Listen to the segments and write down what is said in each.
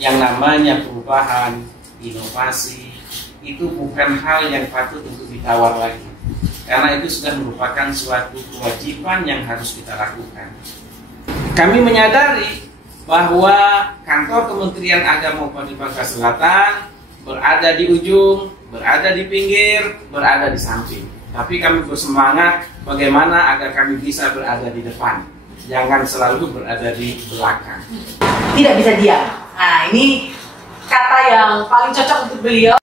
yang namanya perubahan, inovasi, itu bukan hal yang patut untuk ditawar lagi. Karena itu sudah merupakan suatu kewajiban yang harus kita lakukan. Kami menyadari bahwa kantor Kementerian Agama Kabupaten Bangka Selatan berada di ujung, berada di pinggir, berada di samping. Tapi kami bersemangat bagaimana agar kami bisa berada di depan. Jangan selalu berada di belakang. Tidak bisa diam. Nah, ini kata yang paling cocok untuk beliau.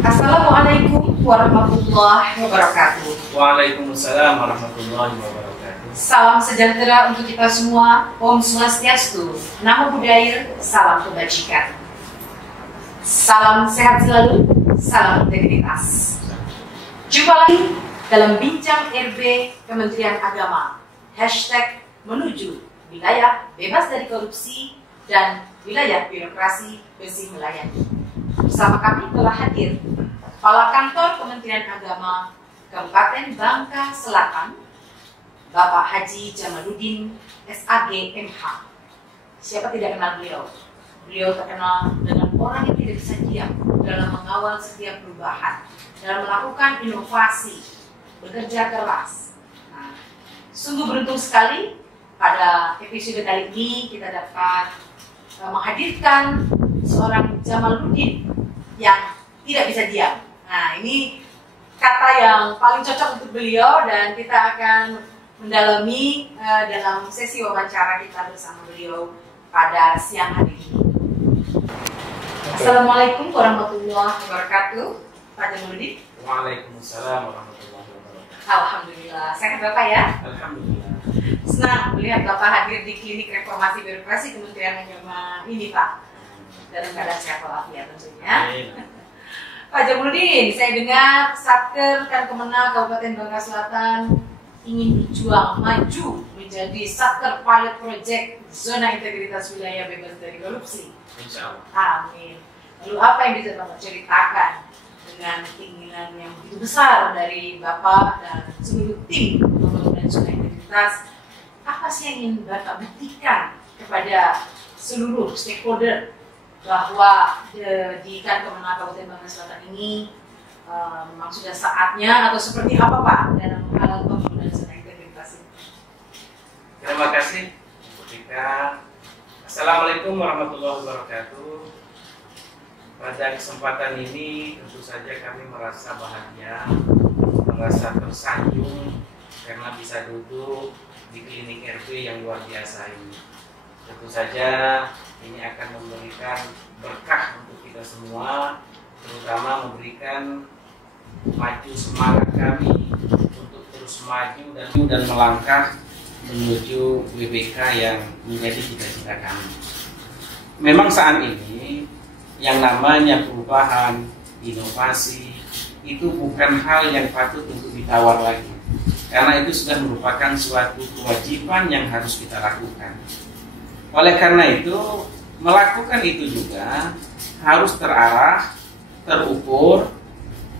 Assalamualaikum warahmatullahi wabarakatuh. Waalaikumsalam warahmatullahi wabarakatuh. Salam sejahtera untuk kita semua. Om Swastiastu, Namo Buddhaya, salam kebajikan. Salam sehat selalu, salam integritas. Jumpa lagi dalam Bincang RB Kementerian Agama. #menuju wilayah bebas dari korupsi dan wilayah birokrasi bersih melayani. Bersama kami telah hadir Kepala Kantor Kementerian Agama Kabupaten Bangka Selatan, Bapak Haji Jamaluddin SAG MH. Siapa tidak kenal beliau? Beliau terkenal dengan orang yang tidak bisa diam dalam mengawal setiap perubahan, dalam melakukan inovasi, bekerja keras. Nah, sungguh beruntung sekali pada episode kali ini kita dapat menghadirkan seorang Jamaluddin yang tidak bisa diam. Nah, ini kata yang paling cocok untuk beliau dan kita akan mendalami dalam sesi wawancara kita bersama beliau pada siang hari ini. Assalamualaikum warahmatullahi wabarakatuh, Pak Jamaluddin. Waalaikumsalam warahmatullahi wabarakatuh. Alhamdulillah, sehat Bapak ya? Alhamdulillah. Senang melihat Bapak hadir di Klinik Reformasi Birokrasi Kementerian Agama ini, Pak. Dalam keadaan sehat walafiat tentunya. Pak Jamaluddin, saya dengar Satker dan Kemenag Kabupaten Bangka Selatan ingin berjuang maju menjadi Satker Pilot Project Zona Integritas Wilayah Bebas dari Korupsi. Insya Allah. Amin. Lalu apa yang bisa Bapak ceritakan dengan keinginan yang begitu besar dari Bapak dan seluruh tim pembangunan zona integritas? Apa sih yang ingin Bapak buktikan kepada seluruh stakeholder bahwa di Kemenag Kabupaten Bangka Selatan ini memang sudah saatnya atau seperti apa Pak dalam hal pembangunan zona integritas ini? Terima kasih, Bu Tika. Assalamualaikum warahmatullahi wabarakatuh. Pada kesempatan ini tentu saja kami merasa bahagia, merasa tersanjung karena bisa duduk di Klinik RB yang luar biasa ini. Tentu saja ini akan memberikan berkah untuk kita semua, terutama memberikan maju semangat kami untuk terus maju dan melangkah menuju WBK yang menjadi cita-cita kami. Memang saat ini yang namanya perubahan, inovasi, itu bukan hal yang patut untuk ditawar lagi. Karena itu sudah merupakan suatu kewajiban yang harus kita lakukan. Oleh karena itu, melakukan itu juga harus terarah, terukur,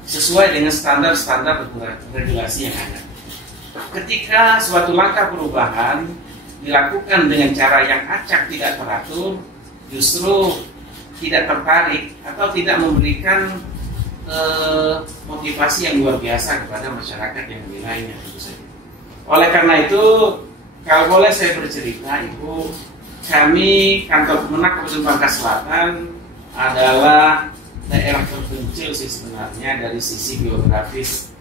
sesuai dengan standar-standar regulasi yang ada. Ketika suatu langkah perubahan dilakukan dengan cara yang acak tidak teratur, justru tidak tertarik atau tidak memberikan motivasi yang luar biasa kepada masyarakat yang lainnya tentu saja. Oleh karena itu, kalau boleh saya bercerita, Ibu, kami kantor Kemenag Kabupaten Bangka Selatan adalah daerah terpencil sih sebenarnya dari sisi geografis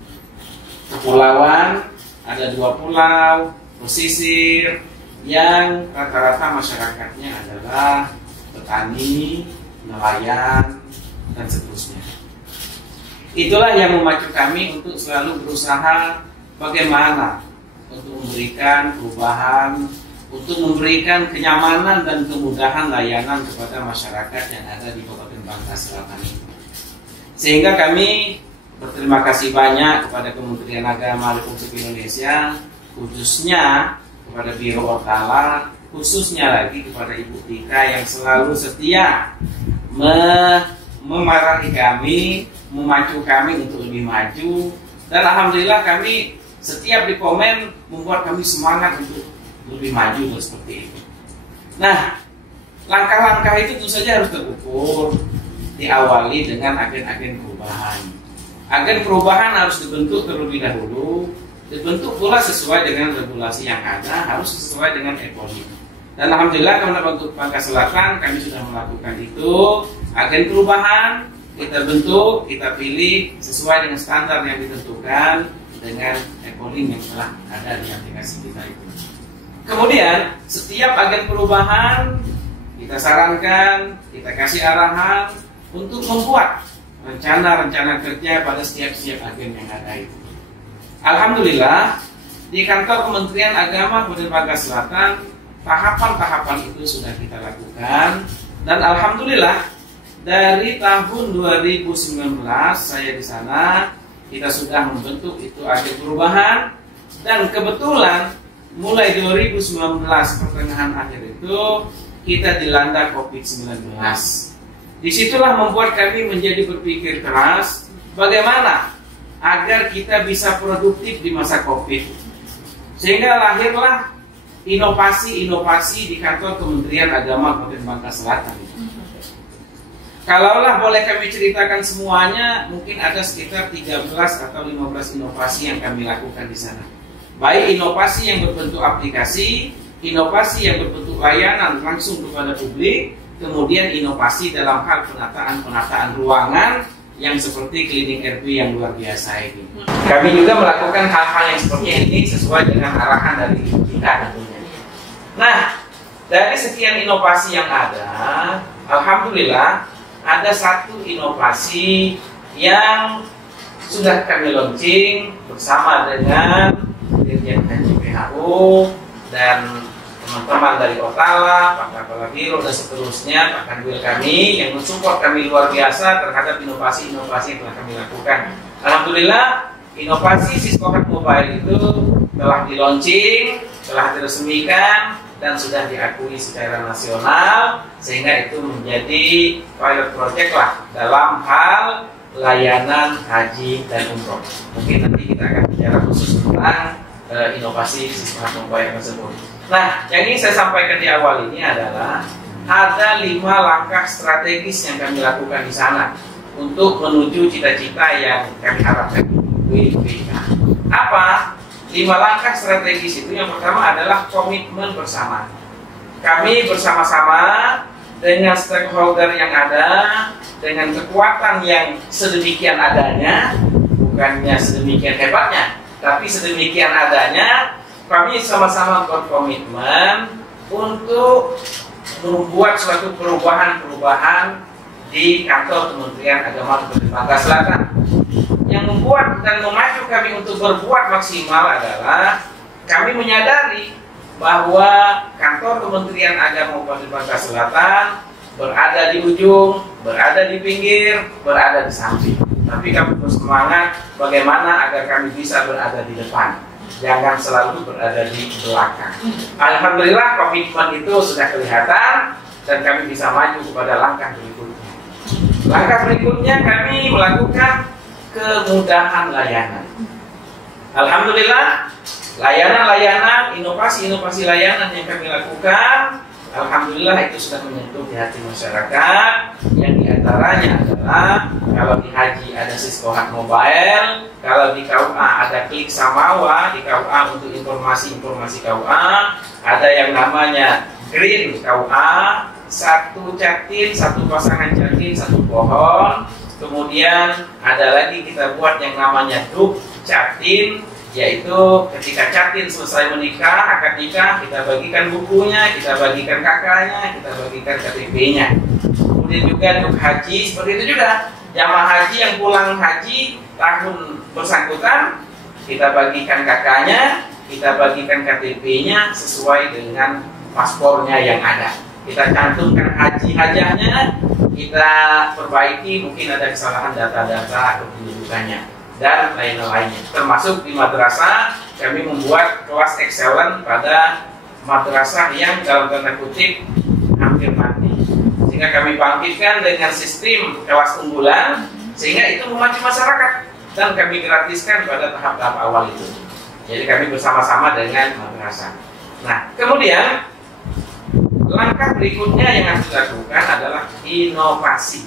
kepulauan. Ada 2 pulau pesisir yang rata-rata masyarakatnya adalah petani, nelayan, dan seterusnya. Itulah yang memacu kami untuk selalu berusaha bagaimana untuk memberikan perubahan, untuk memberikan kenyamanan dan kemudahan layanan kepada masyarakat yang ada di Kabupaten Bangka Selatan ini. Sehingga kami berterima kasih banyak kepada Kementerian Agama Republik Indonesia, khususnya kepada Biro Otala, khususnya lagi kepada Ibu Tika yang selalu setia memarahi kami, memacu kami untuk lebih maju. Dan alhamdulillah kami setiap di komen membuat kami semangat untuk lebih maju seperti itu. Nah, langkah-langkah itu tentu saja harus terukur, diawali dengan agen-agen perubahan. Agen perubahan harus dibentuk terlebih dahulu, dibentuk pula sesuai dengan regulasi yang ada, harus sesuai dengan EPONI. Dan alhamdulillah teman-teman untuk Bangka Selatan kami sudah melakukan itu. Agen perubahan kita bentuk, kita pilih sesuai dengan standar yang ditentukan dengan EPONI yang telah ada di aplikasi kita itu. Kemudian setiap agen perubahan kita sarankan, kita kasih arahan untuk membuat rencana-rencana kerja pada setiap agen yang ada itu. Alhamdulillah di kantor Kementerian Agama Kabupaten Bangka Selatan tahapan-tahapan itu sudah kita lakukan, dan alhamdulillah dari tahun 2019 saya di sana kita sudah membentuk itu agen perubahan, dan kebetulan mulai 2019 pertengahan akhir itu kita dilanda COVID-19. Disitulah membuat kami menjadi berpikir keras bagaimana agar kita bisa produktif di masa COVID, sehingga lahirlah inovasi-inovasi di kantor Kementerian Agama Kabupaten Bangka Selatan. Kalaulah boleh kami ceritakan semuanya, mungkin ada sekitar 13 atau 15 inovasi yang kami lakukan di sana. Baik inovasi yang berbentuk aplikasi, inovasi yang berbentuk layanan langsung kepada publik, kemudian inovasi dalam hal penataan ruangan yang seperti klinik RP yang luar biasa ini. Kami juga melakukan hal-hal yang seperti ini sesuai dengan arahan dari kita tentunya. Nah, dari sekian inovasi yang ada, alhamdulillah ada satu inovasi yang sudah kami launching bersama dengan Dirjen Haji PHU dan teman-teman dari Otala, Pak Kepala Biro dan seterusnya, Pak Kanwil kami yang mensupport kami luar biasa terhadap inovasi-inovasi yang telah kami lakukan. Alhamdulillah, inovasi Siskohat Mobile itu telah di launching, telah diresmikan dan sudah diakui secara nasional, sehingga itu menjadi pilot project lah dalam hal layanan haji dan umroh. Mungkin nanti kita akan bicara khusus tentang inovasi Siskohat Mobile tersebut. Nah, yang ingin saya sampaikan di awal ini adalah ada 5 langkah strategis yang kami lakukan di sana untuk menuju cita-cita yang kami harapkan. Apa? 5 langkah strategis itu, yang pertama adalah komitmen bersama. Kami bersama-sama dengan stakeholder yang ada, dengan kekuatan yang sedemikian adanya, bukannya sedemikian hebatnya, tapi sedemikian adanya, kami sama-sama berkomitmen untuk membuat suatu perubahan-perubahan di kantor Kementerian Agama Kabupaten Bangka Selatan. Yang membuat dan memacu kami untuk berbuat maksimal adalah kami menyadari bahwa kantor Kementerian Agama Kabupaten Bangka Selatan berada di ujung, berada di pinggir, berada di samping. Tapi kami bersemangat bagaimana agar kami bisa berada di depan, jangan selalu berada di belakang. Alhamdulillah komitmen itu sudah kelihatan dan kami bisa maju kepada langkah berikutnya. Langkah berikutnya kami melakukan kemudahan layanan. Alhamdulillah, layanan-layanan, inovasi-inovasi layanan yang kami lakukan, alhamdulillah itu sudah menyentuh di hati masyarakat. Yang diantaranya adalah kalau di haji ada Siskohat Mobile, kalau di KUA ada Klik Samawa, di KUA untuk informasi-informasi KUA, ada yang namanya Green KUA, 1 Caktin, 1 pasangan Caktin, 1 pohon. Kemudian ada lagi kita buat yang namanya Duk Caktin, yaitu ketika Caktin selesai menikah, akad nikah, kita bagikan bukunya, kita bagikan kakaknya, kita bagikan KTP-nya. Kemudian juga Duk Haji, seperti itu juga. Jamaah haji yang pulang haji tahun bersangkutan, kita bagikan kakaknya, kita bagikan KTP-nya sesuai dengan paspornya yang ada. Kita cantumkan haji-hajahnya, kita perbaiki mungkin ada kesalahan data-data kependudukannya dan lain-lainnya. Termasuk di madrasah kami membuat kelas excellent pada madrasah yang dalam tanda kutip hampir mati, sehingga kami bangkitkan dengan sistem kelas unggulan, sehingga itu memacu masyarakat dan kami gratiskan pada tahap-tahap awal itu. Jadi kami bersama-sama dengan madrasah. Nah, kemudian langkah berikutnya yang harus dilakukan adalah inovasi.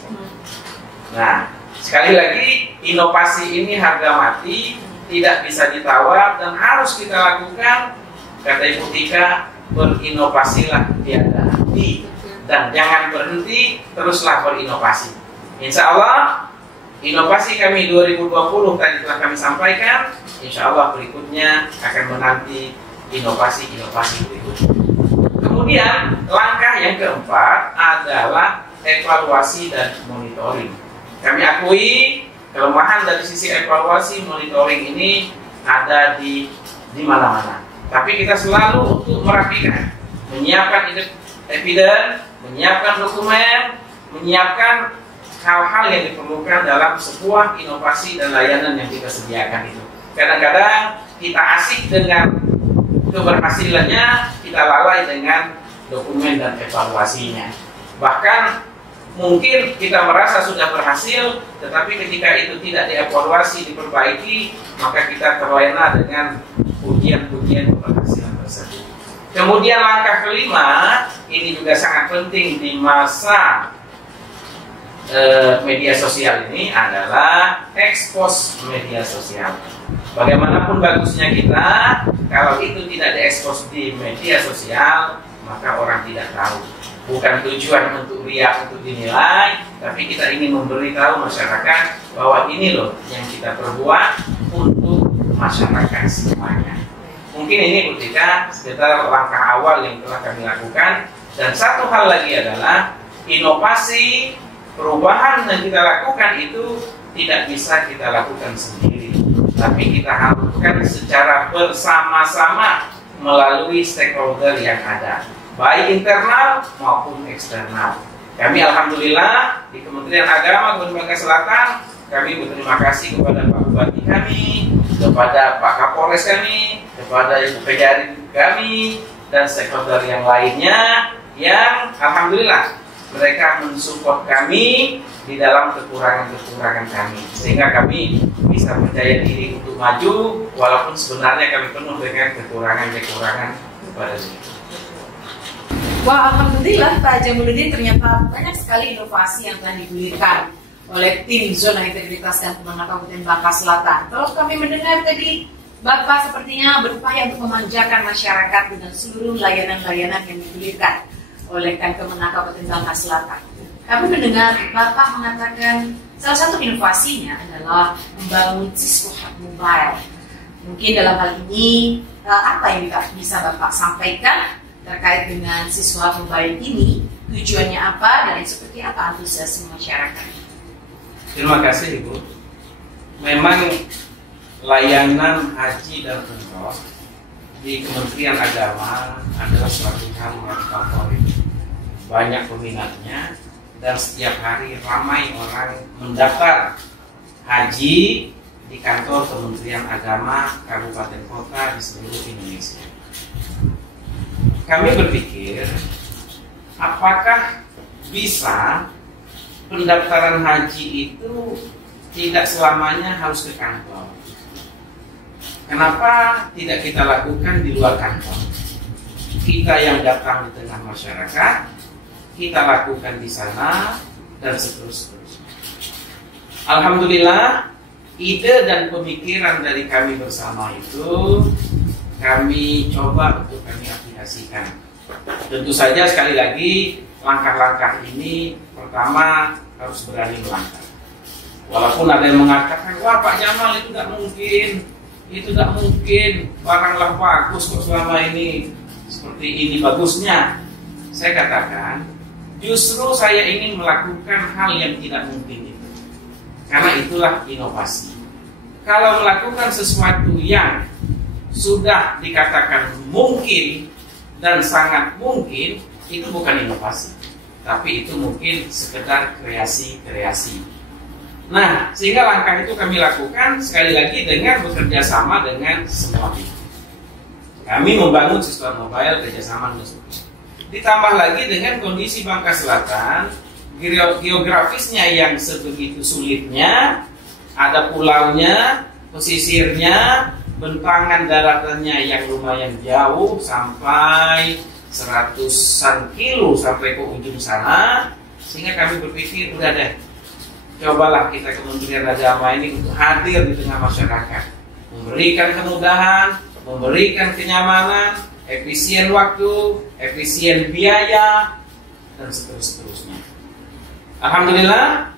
Nah, sekali lagi inovasi ini harga mati, tidak bisa ditawar dan harus kita lakukan. Kata Ibu Tika, berinovasilah tiada henti dan jangan berhenti, teruslah berinovasi. Insya Allah inovasi kami 2020 tadi telah kami sampaikan. Insya Allah berikutnya akan menanti inovasi-inovasi berikutnya. Kemudian langkah yang keempat adalah evaluasi dan monitoring. Kami akui kelemahan dari sisi evaluasi monitoring ini ada di mana-mana. Tapi kita selalu untuk merapikan, menyiapkan evidence, menyiapkan dokumen, menyiapkan hal-hal yang diperlukan dalam sebuah inovasi dan layanan yang kita sediakan itu. Kadang-kadang kita asik dengan keberhasilannya, kita lalai dengan dokumen dan evaluasinya. Bahkan mungkin kita merasa sudah berhasil, tetapi ketika itu tidak dievaluasi, diperbaiki, maka kita terlena dengan pujian-pujian keberhasilan tersebut. Kemudian langkah kelima, ini juga sangat penting di masa media sosial ini adalah ekspos media sosial. Bagaimanapun bagusnya kita, kalau itu tidak diekspos di media sosial, maka orang tidak tahu. Bukan tujuan untuk riak, untuk dinilai, tapi kita ingin memberitahu masyarakat bahwa ini loh yang kita perbuat untuk masyarakat semuanya. Mungkin ini ketika sekitar langkah awal yang telah kami lakukan. Dan satu hal lagi adalah inovasi, perubahan yang kita lakukan itu tidak bisa kita lakukan sendiri, tapi kita lakukan secara bersama-sama melalui stakeholder yang ada, baik internal maupun eksternal. Kami alhamdulillah di Kementerian Agama Kabupaten Bangka Selatan, kami berterima kasih kepada Pak Bupati kami, kepada Pak Kapolres kami, kepada Ibu Kejari kami, dan stakeholder yang lainnya yang alhamdulillah mereka mensupport kami di dalam kekurangan-kekurangan kami, sehingga kami bisa percaya diri untuk maju walaupun sebenarnya kami penuh dengan kekurangan-kekurangan pada diri. Wah, alhamdulillah Pak Jamaluddin, ternyata banyak sekali inovasi yang telah digulirkan oleh tim Zona Integritas dan Kemenang Kabupaten Bangka Selatan. Terus kami mendengar tadi Bapak sepertinya berupaya untuk memanjakan masyarakat dengan seluruh layanan-layanan yang digulirkan oleh Kemenang Kabupaten Bangka Selatan. Kami mendengar Bapak mengatakan salah satu inovasinya adalah membangun siswa mobile. Mungkin dalam hal ini apa yang bisa Bapak sampaikan terkait dengan siswa mobile ini, tujuannya apa dan seperti apa antusiasme masyarakat? Terima kasih Ibu. Memang layanan haji dan umroh di Kementerian Agama adalah suatu hal yang favorit. Banyak peminatnya dan setiap hari ramai orang mendaftar haji di kantor Kementerian Agama kabupaten kota di seluruh Indonesia. Kami berpikir, apakah bisa pendaftaran haji itu tidak selamanya harus ke kantor? Kenapa tidak kita lakukan di luar kantor? Kita yang datang di tengah masyarakat, kita lakukan di sana, dan seterusnya. Alhamdulillah, ide dan pemikiran dari kami bersama itu kami coba untuk kami aplikasikan. Tentu saja sekali lagi langkah-langkah ini pertama harus berani melangkah. Walaupun ada yang mengatakan, wah Pak Jamal itu tidak mungkin, baranglah bagus kok selama ini seperti ini bagusnya. Saya katakan, justru saya ingin melakukan hal yang tidak mungkin itu, karena itulah inovasi. Kalau melakukan sesuatu yang sudah dikatakan mungkin dan sangat mungkin, itu bukan inovasi, tapi itu mungkin sekedar kreasi. Nah, sehingga langkah itu kami lakukan sekali lagi dengan bekerja sama dengan semua pihak. Kami membangun sistem mobile kerjasama dengan semua. Ditambah lagi dengan kondisi Bangka Selatan, geografisnya yang sebegitu sulitnya, ada pulaunya, pesisirnya, bentangan daratannya yang lumayan jauh sampai 100-an kilo sampai ke ujung sana, sehingga kami berpikir udah deh, cobalah kita Kementerian Agama ini untuk hadir di tengah masyarakat, memberikan kemudahan, memberikan kenyamanan, efisien waktu, efisien biaya, dan seterusnya. Alhamdulillah,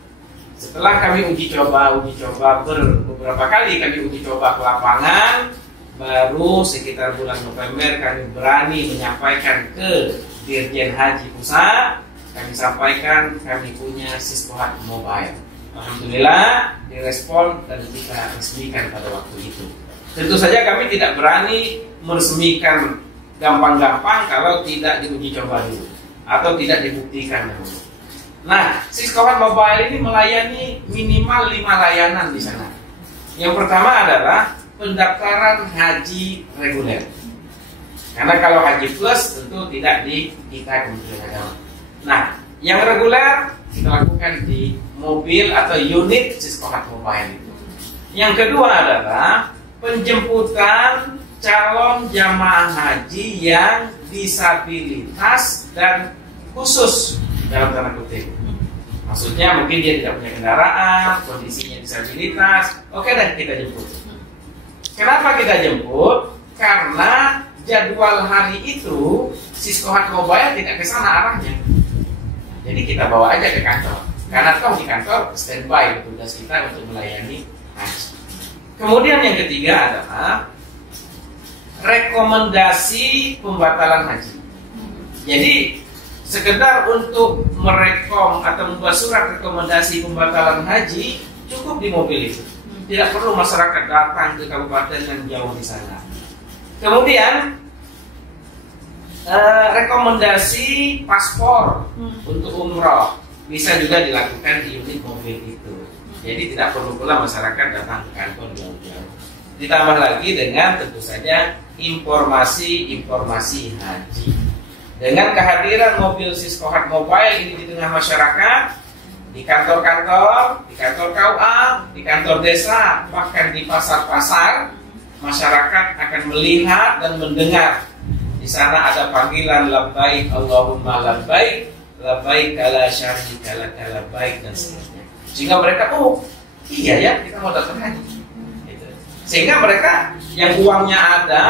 setelah kami uji coba beberapa kali kami uji coba ke lapangan, baru sekitar bulan November kami berani menyampaikan ke Dirjen Haji Pusat, kami sampaikan kami punya Siskohat Mobile. Alhamdulillah direspon dan kita resmikan pada waktu itu. Tentu saja kami tidak berani meresmikan gampang-gampang kalau tidak diuji coba dulu atau tidak dibuktikan dulu. Nah, Siskohat Mobile ini melayani minimal 5 layanan di sana. Yang pertama adalah pendaftaran haji reguler. Karena kalau haji plus tentu tidak di kita Kementerian Agama. Nah, yang reguler kita lakukan di mobil atau unit Siskohat Mobile itu. Yang kedua adalah penjemputan calon jamaah haji yang disabilitas dan khusus dalam tanda kutip. Maksudnya mungkin dia tidak punya kendaraan, kondisinya disabilitas. Oke dan kita jemput. Kenapa kita jemput? Karena jadwal hari itu Siskohat Mobile tidak ke sana arahnya. Jadi kita bawa aja ke kantor. Karena toh di kantor standby petugas kita untuk melayani haji. Kemudian yang ketiga adalah rekomendasi pembatalan haji. Jadi sekedar untuk merekom atau membuat surat rekomendasi pembatalan haji cukup di mobil itu. Tidak perlu masyarakat datang ke kabupaten yang jauh di sana. Kemudian rekomendasi paspor untuk umroh bisa juga dilakukan di unit mobil itu. Jadi tidak perlu pula masyarakat datang ke kantor jauh-jauh. Ditambah lagi dengan tentu saja informasi haji. Dengan kehadiran mobil Siskohat Mobile ini di tengah masyarakat, di kantor-kantor, di kantor KUA, di kantor desa, bahkan di pasar-pasar, masyarakat akan melihat dan mendengar. Di sana ada panggilan labbaik Allahumma labbaik, labbaik la syarika laka labbaik dan seterusnya. Sehingga mereka, oh iya ya kita mau datang haji. Gitu. Sehingga mereka yang uangnya ada,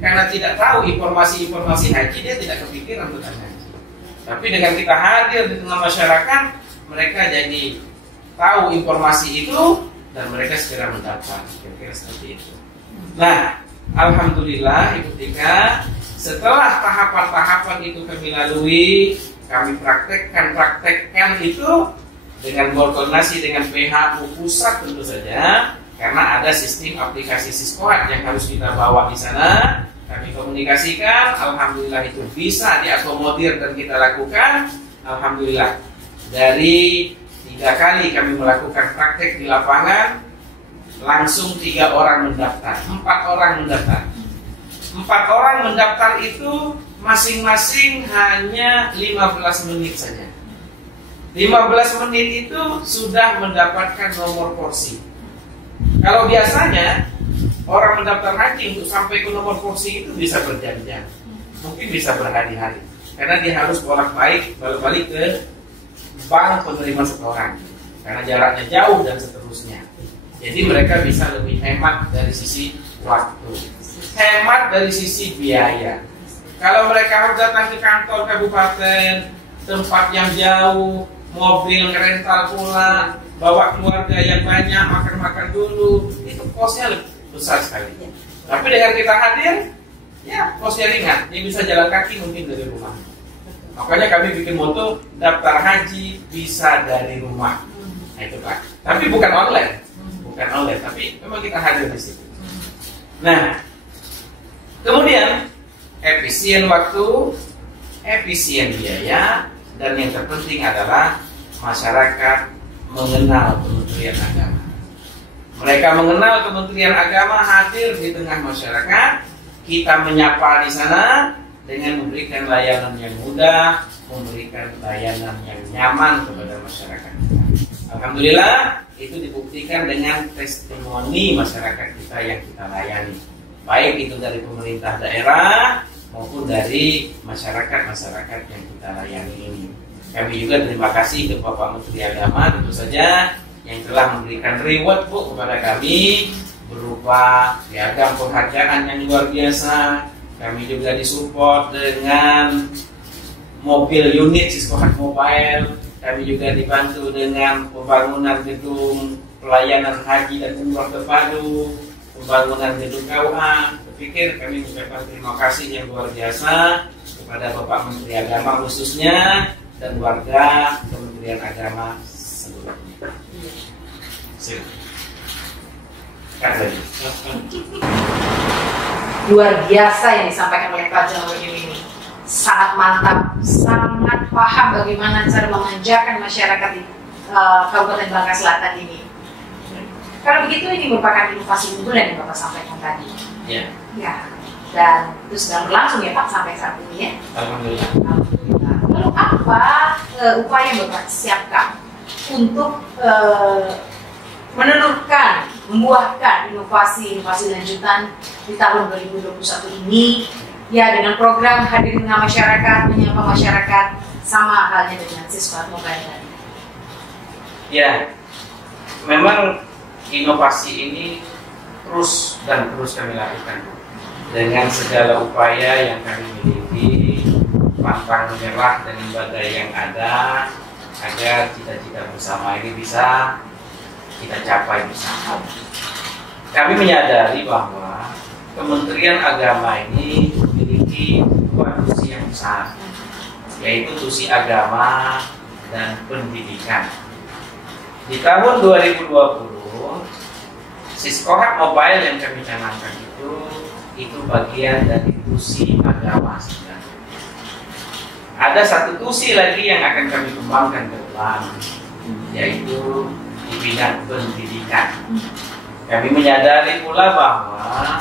karena tidak tahu informasi haji, dia tidak kepikiran tentang haji. Tapi dengan kita hadir di tengah masyarakat, mereka jadi tahu informasi itu dan mereka segera mendaftar. Kira-kira seperti itu. Nah, alhamdulillah Ibu Tika, setelah tahapan-tahapan itu kami lalui, kami praktekkan itu dengan berkoordinasi dengan PHU pusat tentu saja, karena ada sistem aplikasi Siskohat yang harus kita bawa di sana. Kami komunikasikan, alhamdulillah itu bisa diakomodir dan kita lakukan. Alhamdulillah dari 3 kali kami melakukan praktek di lapangan, langsung 3 orang mendaftar, 4 orang mendaftar. 4 orang mendaftar itu masing-masing hanya 15 menit saja. 15 menit itu sudah mendapatkan nomor porsi. Kalau biasanya orang mendaftar haji untuk sampai ke nomor porsi itu bisa berjam-jam, mungkin bisa berhari-hari, karena dia harus bolak-balik ke bank penerima setoran, karena jaraknya jauh dan seterusnya. Jadi mereka bisa lebih hemat dari sisi waktu, hemat dari sisi biaya. Kalau mereka harus datang ke kantor kabupaten, tempat yang jauh, mobil rental pula, bawa keluarga yang banyak, makan-makan dulu, itu kosnya lebih besar sekali. Tapi dengan kita hadir, ya kosnya ringan, dia bisa jalan kaki mungkin dari rumah. Makanya kami bikin moto daftar haji bisa dari rumah. Nah itu Pak. Tapi bukan online, tapi memang kita hadir di situ. Nah, kemudian efisien waktu, efisien biaya, dan yang terpenting adalah masyarakat mengenal Kementerian Agama. Mereka mengenal Kementerian Agama hadir di tengah masyarakat. Kita menyapa di sana dengan memberikan layanan yang mudah, memberikan layanan yang nyaman kepada masyarakat kita. Alhamdulillah itu dibuktikan dengan testimoni masyarakat kita yang kita layani, baik itu dari pemerintah daerah maupun dari masyarakat yang kita layani ini. Kami juga terima kasih ke Bapak Menteri Agama tentu saja yang telah memberikan reward Bu kepada kami berupa piagam penghargaan yang luar biasa. Kami juga disupport dengan mobil unit Siskohat Mobile. Kami juga dibantu dengan pembangunan gedung pelayanan haji dan umroh terpadu, pembangunan gedung KUA. Pikir kami mengucapkan terima kasih yang luar biasa kepada Bapak Menteri Agama khususnya dan warga Kementerian Agama seluruhnya. Luar biasa yang disampaikan oleh Pak Jamaluddin ini. Sangat mantap, sangat paham bagaimana cara memanjakan masyarakat di Kabupaten Bangka Selatan ini. Kalau begitu ini merupakan inovasi unggulan yang Bapak sampaikan tadi. Ya. Ya. Dan itu sedang berlangsung ya Pak sampai saat ini ya. Alhamdulillah. Alhamdulillah. Lalu apa upaya yang Bapak siapkan untuk menelurkan, membuahkan inovasi lanjutan di tahun 2021 ini? Ya, dengan program hadir dengan masyarakat, menyapa masyarakat, sama halnya dengan Siskohat Mobile tadi. Ya, memang inovasi ini terus kami lakukan dengan segala upaya yang kami miliki, pantang menyerah dengan badai yang ada, agar cita-cita bersama ini bisa kita capai bersama. Kami menyadari bahwa Kementerian Agama ini memiliki dua tusi yang besar, yaitu tusi agama dan pendidikan. Di tahun 2020, Siskohat Mobile yang kami canangkan itu bagian dari tusi agama sebenarnya. Ada satu tusi lagi yang akan kami kembangkan ke depan, yaitu di bidang pendidikan. Kami menyadari pula bahwa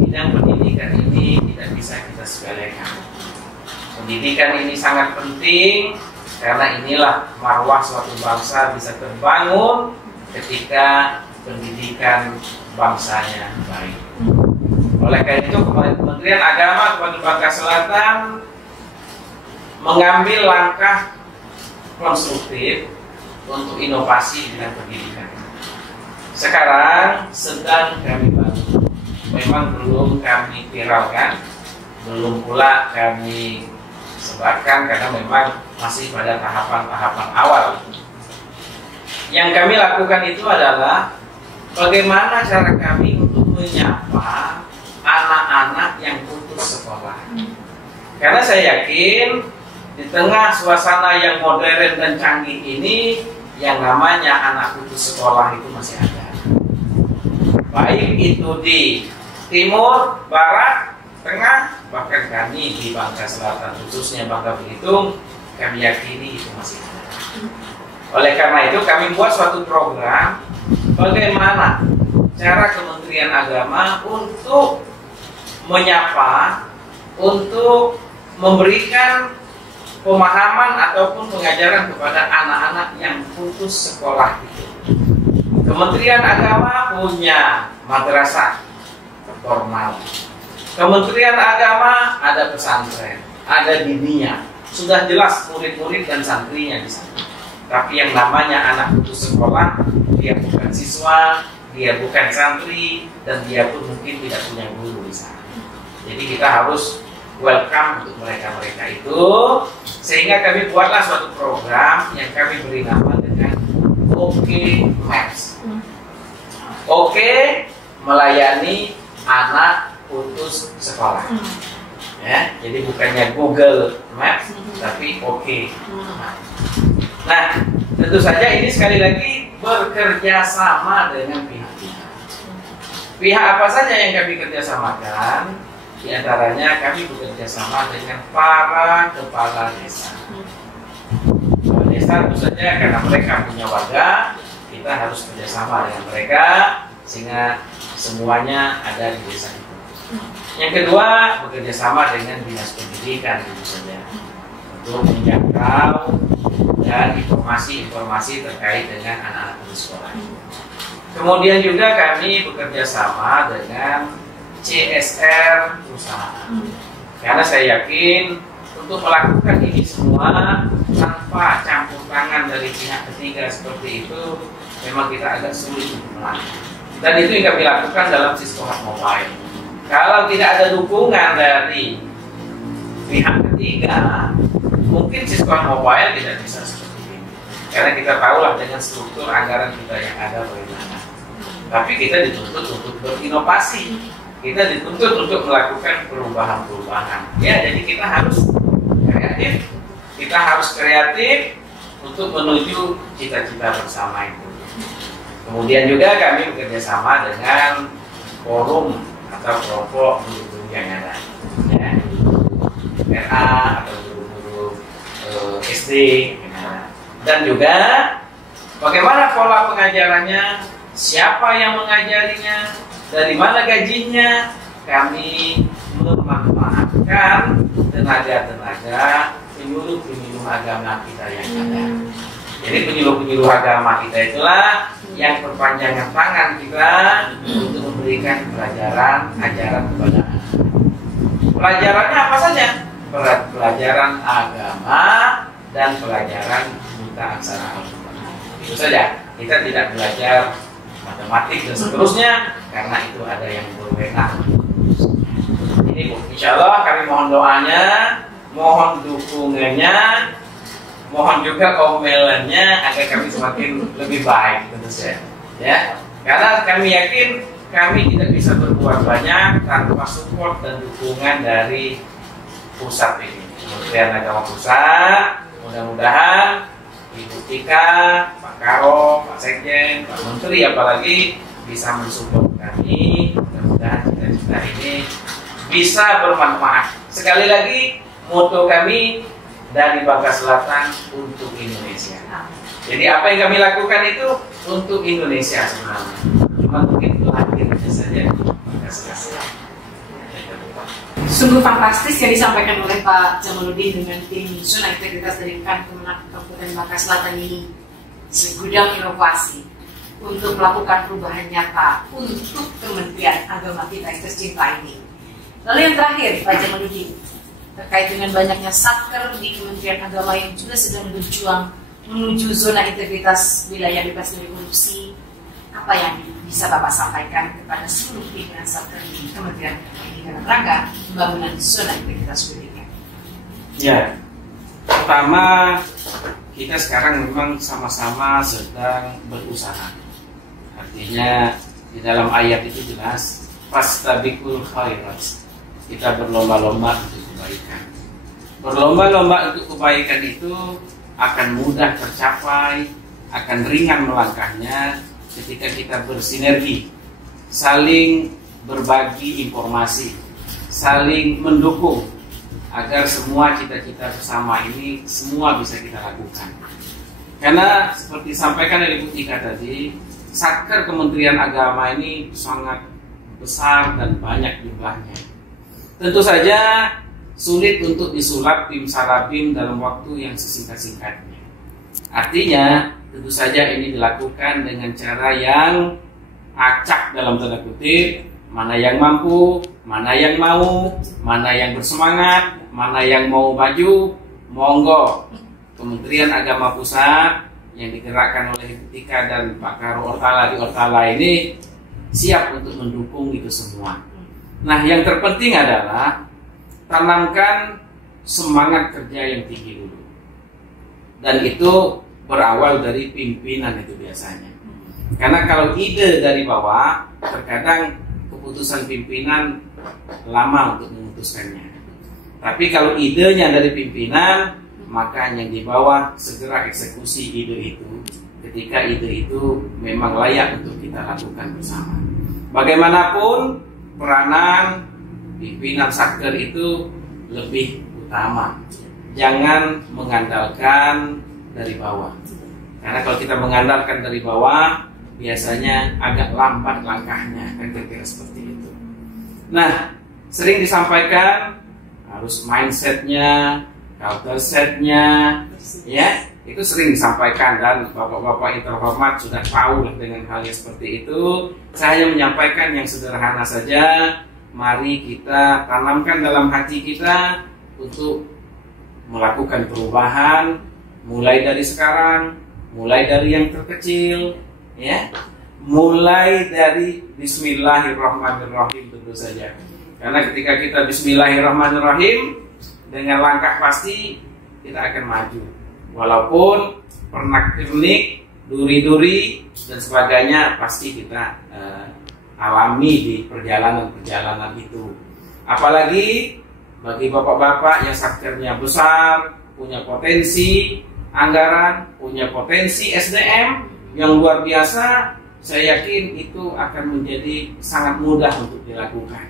bidang pendidikan ini tidak bisa kita sepelekan. Pendidikan ini sangat penting karena inilah marwah suatu bangsa bisa terbangun ketika pendidikan bangsanya baik. Oleh karena itu Kementerian Agama Kabupaten Bangka Selatan mengambil langkah konstruktif untuk inovasi di bidang pendidikan. Sekarang sedang kami bangun. Memang belum kami viralkan, belum pula kami sebarkan karena memang masih pada tahapan-tahapan awal. Yang kami lakukan itu adalah bagaimana cara kami untuk menyapa anak-anak yang putus sekolah. Karena saya yakin di tengah suasana yang modern dan canggih ini, yang namanya anak putus sekolah itu masih ada. Baik itu di timur, barat, tengah, bahkan kami di Bangka Selatan khususnya Bangka Belitung, kami yakini itu masih ada. Oleh karena itu kami buat suatu program bagaimana cara Kementerian Agama untuk menyapa, untuk memberikan pemahaman ataupun pengajaran kepada anak-anak yang putus sekolah itu. Kementerian Agama punya madrasah formal. Kementerian Agama ada pesantren, ada diniyah. Sudah jelas murid-murid dan santrinya di sana. Tapi yang namanya anak putus sekolah, dia bukan siswa, dia bukan santri, dan dia pun mungkin tidak punya guru di sana. Jadi kita harus welcome untuk mereka-mereka itu, sehingga kami buatlah suatu program yang kami beri nama dengan OK Maps. OK melayani anak putus sekolah. Ya, jadi bukannya Google Maps, tapi OK. Nah, tentu saja ini sekali lagi bekerja sama dengan pihak-pihak. Pihak apa saja yang kami kerjasamakan? Di antaranya kami bekerja sama dengan para kepala desa. Kepala desa tentu saja karena mereka punya warga, kita harus kerjasama dengan mereka sehingga semuanya ada di desa itu. Yang kedua, bekerja sama dengan dinas pendidikan tentu saja untuk menjangkau dan informasi-informasi terkait dengan anak-anak di sekolah. Kemudian juga kami bekerja sama dengan CSR perusahaan. Karena saya yakin untuk melakukan ini semua tanpa campur tangan dari pihak ketiga seperti itu memang kita agak sulit untuk melakukan. Dan itu yang kami lakukan dalam Siskohat Mobile. Kalau tidak ada dukungan dari pihak ketiga, mungkin Siskohat Mobile tidak bisa seperti ini. Karena kita tahulah dengan struktur anggaran kita yang ada bagaimana. Tapi kita dituntut untuk berinovasi. Kita dituntut untuk melakukan perubahan-perubahan. Ya, jadi kita harus kreatif. Kita harus kreatif untuk menuju cita-cita bersama itu. Kemudian juga kami bekerja sama dengan forum atau kelompok guru-guru yang ada, ya, RA atau guru-guru SD, dan juga bagaimana pola pengajarannya, siapa yang mengajarinya, dari mana gajinya. Kami memanfaatkan tenaga-tenaga penyuluh-penyuluh agama kita yang ada. Jadi penyuluh-penyuluh agama kita itulah yang perpanjangan tangan kita untuk memberikan pelajaran, ajaran kepada anak. Pelajarannya apa saja? Pelajaran agama dan pelajaran buta aksara Al-Quran. Itu saja. Kita tidak belajar matematik dan seterusnya karena itu ada yang berwenang. Ini Bu, insya Allah kami mohon doanya, mohon dukungannya, mohon juga komelannya agar kami semakin lebih baik tentu saja. Ya, karena kami yakin kami tidak bisa berbuat banyak tanpa support dan dukungan dari pusat ini, Kementerian Agama Pusat. Mudah-mudahan Ibu Tika, Pak Karo, Pak Sekjen, Pak Menteri apalagi bisa mensupport kami. Mudah-mudahan cita-cita ini bisa bermanfaat. Sekali lagi, moto kami dari Bangka Selatan untuk Indonesia. Jadi apa yang kami lakukan itu untuk Indonesia sebenarnya. Cuma mungkin lahirnya saja Bangka Selatan. Sungguh fantastis yang disampaikan oleh Pak Jamaluddin dengan tim Zona Integritas dari Kemenak Kabupaten Bangka Selatan ini. Segudang inovasi untuk melakukan perubahan nyata untuk Kementerian Agama kita yang tercinta ini. Lalu yang terakhir Pak Jamaluddin, terkait dengan banyaknya satker di Kementerian Agama yang juga sedang berjuang menuju zona integritas wilayah bebas dari korupsi, apa yang bisa Bapak sampaikan kepada seluruh pimpinan satker di Kementerian Agama ini dalam rangka pembangunan zona integritas wilayah? Ya, pertama kita sekarang memang sama-sama sedang berusaha. Artinya di dalam ayat itu jelas, fastabiqul khairat. Kita berlomba-lomba untuk kebaikan. Berlomba-lomba untuk kebaikan itu akan mudah tercapai, akan ringan melangkahnya ketika kita bersinergi, saling berbagi informasi, saling mendukung agar semua cita-cita bersama ini semua bisa kita lakukan. Karena seperti disampaikan oleh Ibu Tika tadi, satker Kementerian Agama ini sangat besar dan banyak jumlahnya. Tentu saja sulit untuk disulap tim salabim dalam waktu yang sesingkat-singkatnya. Artinya tentu saja ini dilakukan dengan cara yang acak dalam tanda kutip, mana yang mampu, mana yang mau, mana yang bersemangat, mana yang mau maju, monggo. Kementerian Agama Pusat yang digerakkan oleh Tika dan Pak Karo Ortala di Ortala ini siap untuk mendukung itu semua. Nah, yang terpenting adalah tanamkan semangat kerja yang tinggi dulu. Dan itu berawal dari pimpinan itu biasanya. Karena kalau ide dari bawah, terkadang keputusan pimpinan lama untuk memutuskannya. Tapi kalau idenya dari pimpinan, maka yang di bawah segera eksekusi ide itu ketika ide itu memang layak untuk kita lakukan bersama. Bagaimanapun peranan pimpinan satker itu lebih utama. Jangan mengandalkan dari bawah. Karena kalau kita mengandalkan dari bawah, biasanya agak lambat langkahnya, kan kira-kira seperti itu. Nah, sering disampaikan harus mindsetnya, culture setnya, ya, itu sering disampaikan dan bapak-bapak yang terhormat sudah tahu dengan hal yang seperti itu. Saya hanya menyampaikan yang sederhana saja. Mari kita tanamkan dalam hati kita untuk melakukan perubahan mulai dari sekarang, mulai dari yang terkecil, ya, mulai dari Bismillahirrahmanirrahim tentu saja. Karena ketika kita Bismillahirrahmanirrahim dengan langkah pasti kita akan maju. Walaupun pernak-pernik, duri-duri dan sebagainya pasti kita alami di perjalanan-perjalanan itu. Apalagi bagi bapak-bapak yang saktirnya besar, punya potensi anggaran, punya potensi SDM yang luar biasa, saya yakin itu akan menjadi sangat mudah untuk dilakukan.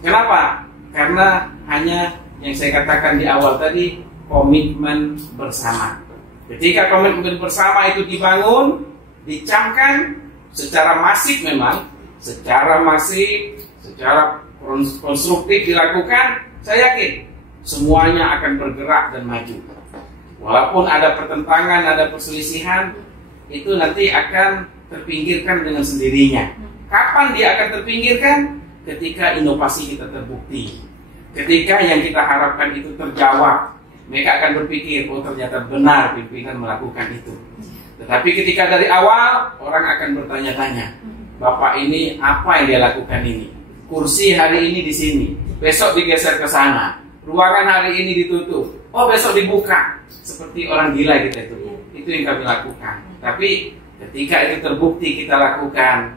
Kenapa? Karena hanya yang saya katakan di awal tadi, komitmen bersama. Ketika komitmen bersama itu dibangun, dicamkan secara masif memang, secara konstruktif dilakukan, saya yakin semuanya akan bergerak dan maju. Walaupun ada pertentangan, ada perselisihan, itu nanti akan terpinggirkan dengan sendirinya. Kapan dia akan terpinggirkan? Ketika inovasi kita terbukti, ketika yang kita harapkan itu terjawab, mereka akan berpikir, oh ternyata benar pimpinan melakukan itu. Tetapi ketika dari awal, orang akan bertanya-tanya, Bapak ini apa yang dia lakukan ini? Kursi hari ini di sini, besok digeser ke sana, ruangan hari ini ditutup, oh besok dibuka. Seperti orang gila kita itu yang kami lakukan. Tapi ketika itu terbukti kita lakukan,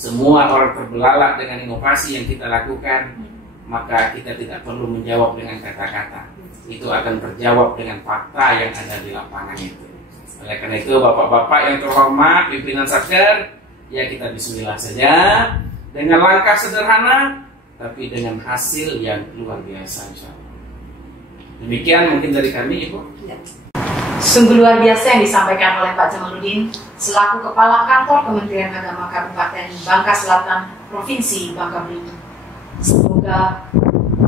semua orang terbelalak dengan inovasi yang kita lakukan, maka kita tidak perlu menjawab dengan kata-kata. Itu akan terjawab dengan fakta yang ada di lapangan itu. Oleh karena itu, bapak-bapak yang terhormat, pimpinan Satker, ya kita bismillah saja, dengan langkah sederhana, tapi dengan hasil yang luar biasa, insya Allah. Demikian mungkin dari kami, Ibu. Sungguh luar biasa yang disampaikan oleh Pak Jamaluddin selaku Kepala Kantor Kementerian Agama Kabupaten Bangka Selatan, Provinsi Bangka Belitung. Semoga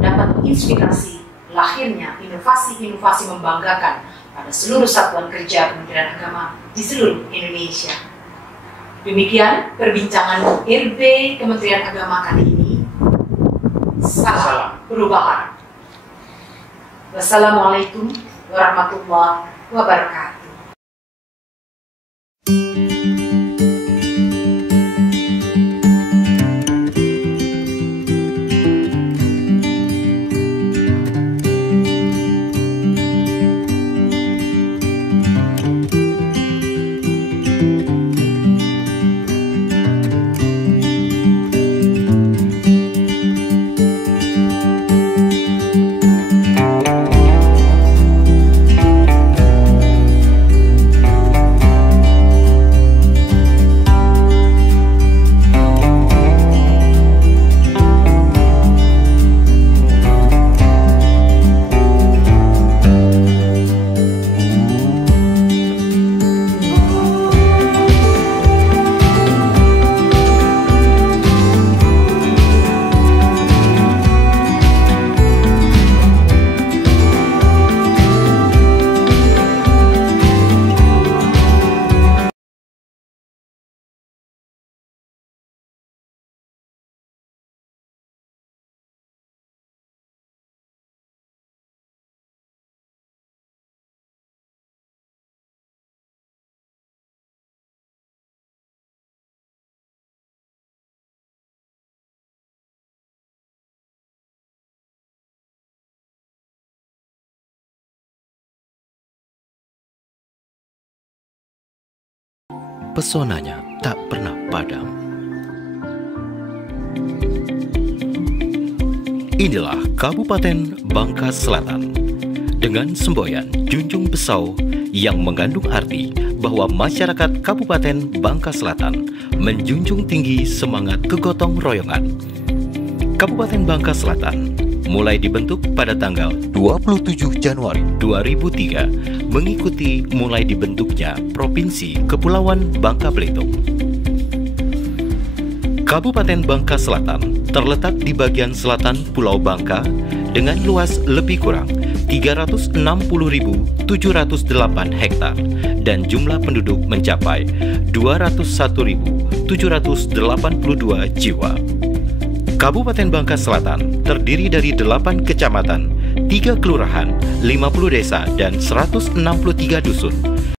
dapat menginspirasi lahirnya inovasi-inovasi membanggakan pada seluruh satuan kerja Kementerian Agama di seluruh Indonesia. Demikian perbincangan RB Kementerian Agama kali ini. Salam perubahan. Wassalamualaikum warahmatullahi wabarakatuh. Pesonanya tak pernah padam. Inilah Kabupaten Bangka Selatan dengan semboyan Junjung Besau yang mengandung arti bahwa masyarakat Kabupaten Bangka Selatan menjunjung tinggi semangat kegotong royongan. Kabupaten Bangka Selatan mulai dibentuk pada tanggal 27 Januari 2003 mengikuti mulai dibentuknya Provinsi Kepulauan Bangka Belitung. Kabupaten Bangka Selatan terletak di bagian selatan Pulau Bangka dengan luas lebih kurang 360.708 hektar dan jumlah penduduk mencapai 201.782 jiwa. Kabupaten Bangka Selatan terdiri dari 8 kecamatan, 3 kelurahan, 50 desa, dan 163 dusun